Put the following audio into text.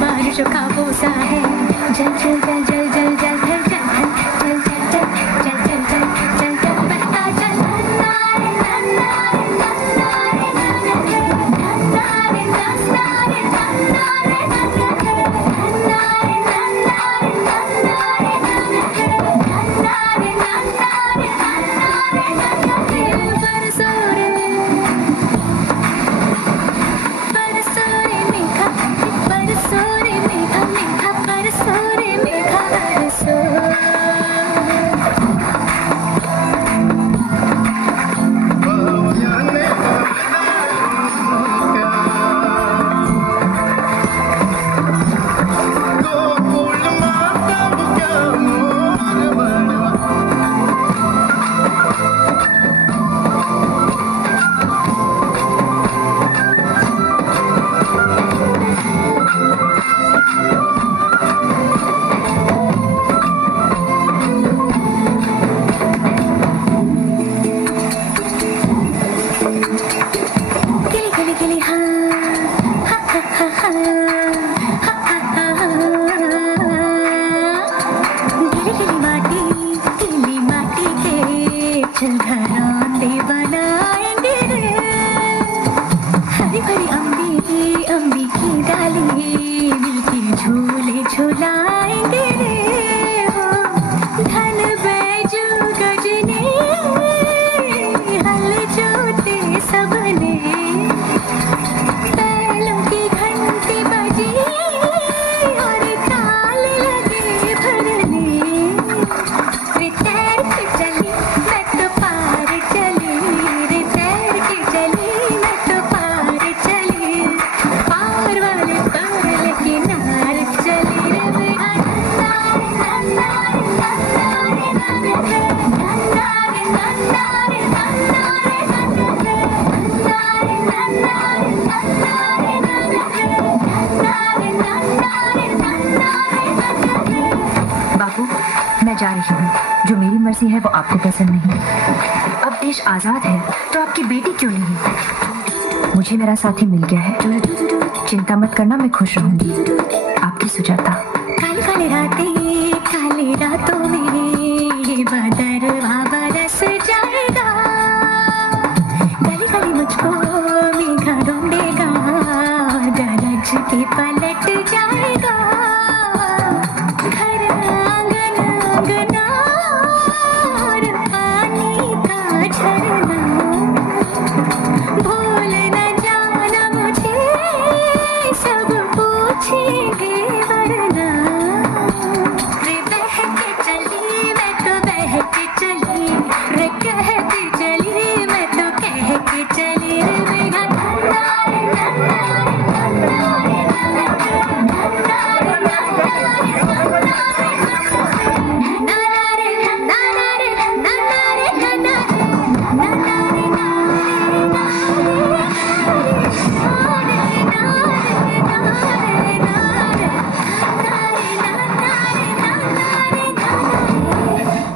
बारिशों का बोसा है। जल जल जल जल जल जल जल जल जल जल जल जल जल जल जल जल बहता जल। नन्नारे नन्नारे नन्नारे नन्नारे नन्नारे नन्नारे नन्नारे नन्नारे नन्नारे नन्नारे नन्नारे नन्नारे बरसो रे बरसो रे मेघा बरसो रे मेघा मेघा बरसो रे मेघा बरसो। गिली गिली गिली हाँ हा हा हा हा हा हा हा गिली गिली माटी के चल घरांदे बनाएंगे रे। हरी भरी अम्बी अम्बी की डाली मिलके झूले झूलाएंगे रे। हो धन बैजू गजने हल जोते सबने। बैलों की घंटी बजी और ताल लगे भरने। रे तैर के चली मैं तो पार चली रे तैर के चली मैं तो पार चली। पार वाले किनार चली रे मेघा। नन्नारे नन्नारे नन्नारे नन्नारे नन्नारे नन्नारे नन्नारे नन्नारे नन्नारे नन्नारे नन्नारे नन्नारे नन्नारे नन्नारे। बाबू, मैं जा रही हूँ। जो मेरी मर्जी है वो आपको पसंद नहीं। अब देश आजाद है तो आपकी बेटी क्यों नहीं? मुझे मेरा साथी मिल गया है। चिंता मत करना, मैं खुश रहूंगी। आपकी सुजाता। काले रातों में ये बदरवा बरस जाएगा। गली गली मुझको मेघा ढूंढेगा और गरज के पलट जाएगा। घर आंगन आंगना और पानी का झरना। भूल न जाना मुझे सब पूछेंगे वरना। रे बह के चली मैं तो बह के चली रे कह के चली मैं तो कह के चली रे मेघा। नन्नारे नन्नारे नन्नारे नन्नारे नन्नारे नन्नारे